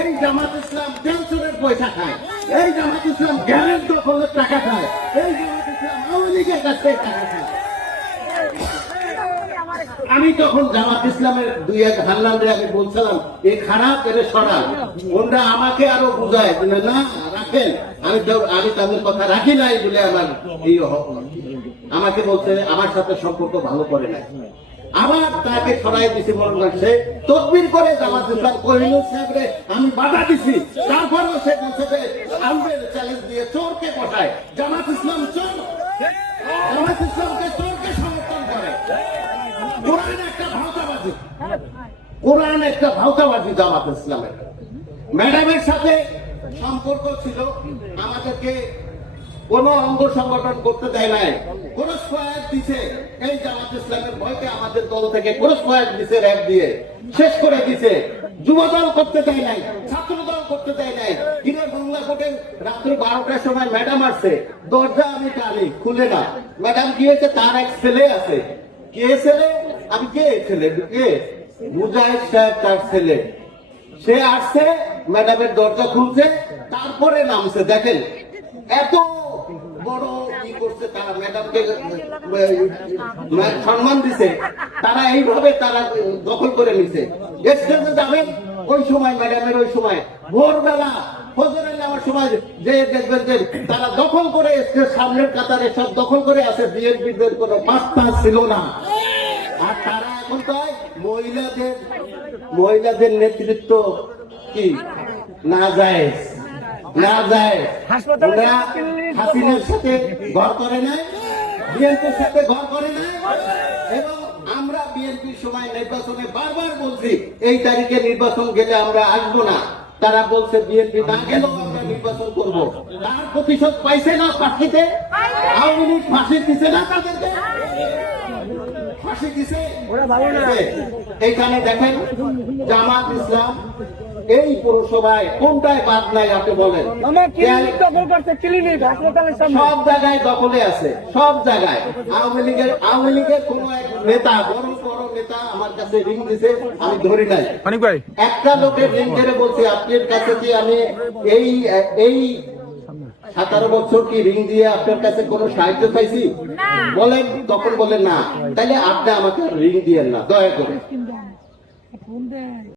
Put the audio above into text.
এই জামাত ইসলাম পেনশনের পয়সা খায় এই জামাত ইসলাম গ্যারের দখলের টাকা খায়, এই জামাত ইসলাম আওয়ামী লীগের কাছে টাকা খায়। আমি তখন জামাত ইসলামের দুই এক হাল্লাদের আগে বলছিলাম, এ খারাপ এর সরাল। ওনরা আমাকে আরও বুঝায়। বলে, না, রাখেন। আমি আমি তাদের কথা রাখি নাই বলে আমার এই আমাকে বলছে, আমার সাথে সম্পর্ক ভালো করে নাই। আবার তাকে সরাই দিছি মনে লাগছে তদবির করে জামাত ইসলাম কহিনুর সাহেবরে আমি বাধা দিছি। তারপরেও সে বলছে যে আলবের চ্যালেঞ্জ দিয়ে চোরকে বসায়। জামাত ইসলাম চোর। জামাত ইসলামকে চোরকে সমর্থন করে কোরআন একটা ভাওতাবাজি কোরআন একটা ভাওতাবাজি জামাত ইসলামের। ম্যাডামের সাথে সম্পর্ক ছিল, আমাদেরকে কোন অঙ্গ সংগঠন করতে দেয় নাই। কোন স্কোয়ার দিছে, এই জামাত ইসলামের ভয়কে আমাদের দল থেকে কোন স্কোয়ার দিছে র্যাব দিয়ে। শেষ করে দিছে। করতে দেয় নাই করতে দেয় নাই। বাংলা রাত্রি বারোটার সময় ম্যাডাম আসছে, দরজা আমি টানি, খুলে না। ম্যাডাম কি হয়েছে? তার এক ছেলে আছে। কে ছেলে? আমি কে ছেলে? কে? মুজাহিদ সাহেব তার ছেলে। সে আসছে, ম্যাডামের দরজা খুলছে, তারপরে নামছে, দেখেন। এত তারা দখল করে সময় যে যে তারা দখল করে স্টেজ সামনের কাতারে সব দখল করে আছে, বিএনপিদের কোনো পাত্তা ছিল না। আর তারা এখন মহিলাদের মহিলাদের নেতৃত্ব কি? না যায় না যায়। ওরা হাসিনার সাথে ঘর করে নাই বিএনপির সাথে ঘর করে নাই। এবং আমরা বিএনপির সময় নির্বাচনে বারবার বলছি এই তারিখে নির্বাচন গেলে আমরা আসব না। তারা বলছে বিএনপি না গেলেও আমরা নির্বাচন করব। তার প্রতিশোধ পাইছে না পাখিতে আওয়ামী লীগ ফাঁসি দিছে না তাদেরকে? দিছে। এইখানে দেখেন জামাত ইসলাম এই পৌরসভায় কোনটায় বাদ নাই আপনি বলেন? সব জায়গায় দখলে আছে সব জায়গায়। আওয়ামী লীগের আওয়ামী লীগের কোন এক নেতা বড় বড় নেতা আমার কাছে রিং দিছে আমি ধরি নাই। একটা লোকের রিং ধরে বলছি আপনার কাছে কি আমি এই এই সতেরো বছর কি রিং দিয়ে আপনার কাছে কোনো সাহায্য চাইছি? বলেন তখন বলেন না। তাইলে আপনি আমাকে রিং দিয়েন না দয়া করে।